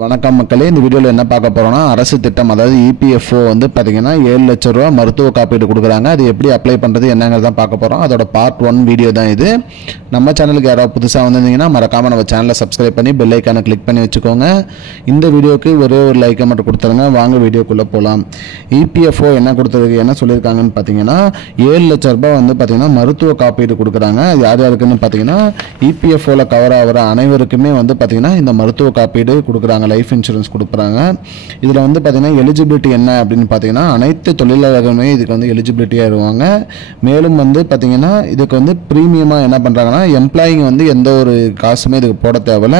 வணக்கம் மக்களே, இந்த வீடியோவில் என்ன பார்க்க போகிறோம்னா, அரசு திட்டம் அதாவது இபிஎஃப்ஓ வந்து பார்த்தீங்கன்னா 7 லட்சம் ரூபா மருத்துவ காப்பீடு கொடுக்குறாங்க. அது எப்படி அப்ளை பண்ணுறது என்னங்கிறது தான் பார்க்க போகிறோம். அதோட பார்ட் 1 வீடியோ தான் இது. நம்ம சேனலுக்கு யாராவது புதுசாக வந்திருந்தீங்கன்னா மறக்காமல் நம்ம சேனலை சப்ஸ்கிரைப் பண்ணி பெல் ஐக்கானை கிளிக் பண்ணி வச்சுக்கோங்க. இந்த வீடியோக்கு ஒரே ஒரு லைக்கை மட்டும் கொடுத்துருங்க. வாங்க வீடியோக்குள்ளே போகலாம். இபிஎஃப்ஓ என்ன கொடுத்துருக்கு, என்ன சொல்லியிருக்காங்கன்னு பார்த்தீங்கன்னா 7 லட்சம் ரூபாய் வந்து பார்த்தீங்கன்னா மருத்துவ காப்பீடு கொடுக்குறாங்க. யார் யாருக்குன்னு பார்த்தீங்கன்னா இபிஎஃப்ஓவில் கவர் ஆகிற அனைவருக்குமே வந்து பார்த்தீங்கன்னா இந்த மருத்துவ காப்பீடு கொடுக்குறாங்க. லைஃப் இன்சூரன்ஸ் கொடுக்குறாங்க. இதில் வந்து பார்த்தீங்கன்னா எலிஜிபிலிட்டி என்ன அப்படின்னு பார்த்தீங்கன்னா அனைத்து தொழிலாளர்களுமே இதுக்கு வந்து எலிஜிபிலிட்டியாக இருவாங்க. மேலும் வந்து பார்த்தீங்கன்னா இதுக்கு வந்து ப்ரீமியமாக என்ன பண்ணுறாங்கன்னா எம்ப்ளாயிங்க வந்து எந்த ஒரு காசுமே இதுக்கு போட தேவையில்ல,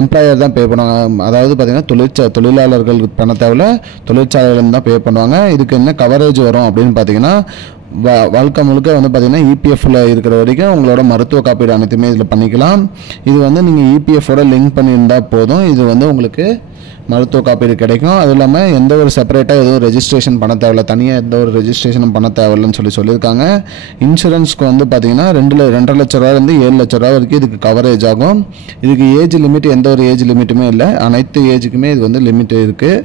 எம்ப்ளாயர் தான் பே பண்ணுவாங்க. அதாவது பார்த்தீங்கன்னா தொழிலாளர்கள் பண்ண தேவையில்ல, தொழிற்சாலைகள் தான் பே பண்ணுவாங்க. இதுக்கு என்ன கவரேஜ் வரும் அப்படின்னு பார்த்தீங்கன்னா வாழ்க்கை முழுக்க வந்து பார்த்தீங்கன்னா இபிஎஃப்ல இருக்கிற வரைக்கும் உங்களோட மருத்துவ காப்பீடு அனைத்துமே இதில் பண்ணிக்கலாம். இது வந்து நீங்கள் இபிஎஃபோட லிங்க் பண்ணியிருந்தால் போதும், இது வந்து உங்களுக்கு மருத்துவ காப்பீடு கிடைக்கும். அது இல்லாமல் எந்த ஒரு செப்பரேட்டாக எதுவும் ரெஜிஸ்ட்ரேஷன் பண்ண தேவையில்ல, தனியாக எந்த ஒரு ரெஜிஸ்ட்ரேஷனும் பண்ண தேவையில்லைன்னு சொல்லியிருக்காங்க. இன்சூரன்ஸ்க்கு வந்து பார்த்தீங்கன்னா 2.5 லட்ச ரூபாயிலேருந்து 7 லட்ச ரூபா வரைக்கும் இதுக்கு கவரேஜ் ஆகும். இதுக்கு ஏஜ் லிமிட் எந்த ஒரு ஏஜ் லிமிட்டுமே இல்லை, அனைத்து ஏஜுக்குமே இது வந்து லிமிட் இருக்குது.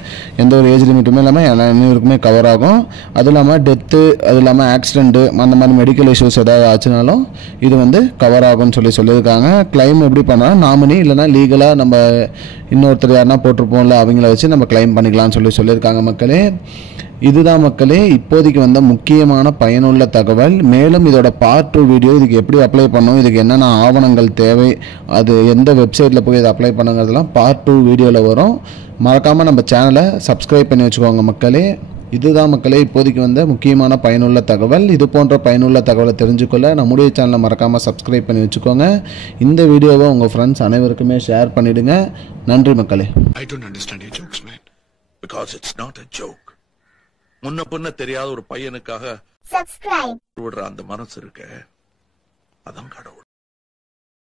எந்த ஒரு ஏஜ் லிமிட்டுமே இல்லாமல் அனைவருக்குமே கவர் ஆகும். அது இல்லாமல் டெத்து, அது இல்லாமல் ஆக்சிடென்ட்டு, அந்த மாதிரி மெடிக்கல் இஷ்யூஸ் ஏதாவது ஆச்சுனாலும் இது வந்து கவர் ஆகும்னு சொல்லியிருக்காங்க. கிளைம் எப்படி பண்ணால் நாமினி இல்லைனா லீகலாக நம்ம இன்னொருத்தர் யாருன்னா போட்டிருப்போம்ல அவங்கள வச்சு நம்ம கிளைம் பண்ணிக்கலாம்னு சொல்லியிருக்காங்க. மக்களே, இதுதான் மக்களே இப்போதைக்கு வந்த முக்கியமான பயனுள்ள தகவல். மேலும் இதோட பார்ட் 2 வீடியோ, இதுக்கு எப்படி அப்ளை பண்ணணும், இதுக்கு என்னென்ன ஆவணங்கள் தேவை, அது எந்த வெப்சைட்டில் போய் இதை அப்ளை பண்ணுங்கிறதுலாம் பார்ட் 2 வீடியோவில் வரும். மறக்காமல் நம்ம சேனலை சப்ஸ்கிரைப் பண்ணி வச்சுக்கோங்க மக்களே. இதுதான் மக்களே இப்போதைக்கு வந்த முக்கியமான பயனுள்ள தகவல். இது போன்ற பயனுள்ள தகவலை தெரிஞ்சுக்கொள்ள நம்முடைய சேனலை மறக்காமல் சப்ஸ்கிரைப் பண்ணி வச்சுக்கோங்க. இந்த வீடியோவை உங்கள் ஃப்ரெண்ட்ஸ் அனைவருக்குமே ஷேர் பண்ணிவிடுங்க. நன்றி மக்களே. I don't understand your jokes, man. Because it's not a joke. முன்ன பின்ன தெரியாத ஒரு பையனுக்காக விடுற அந்த மனசு இருக்க, அதான் கடவுள்.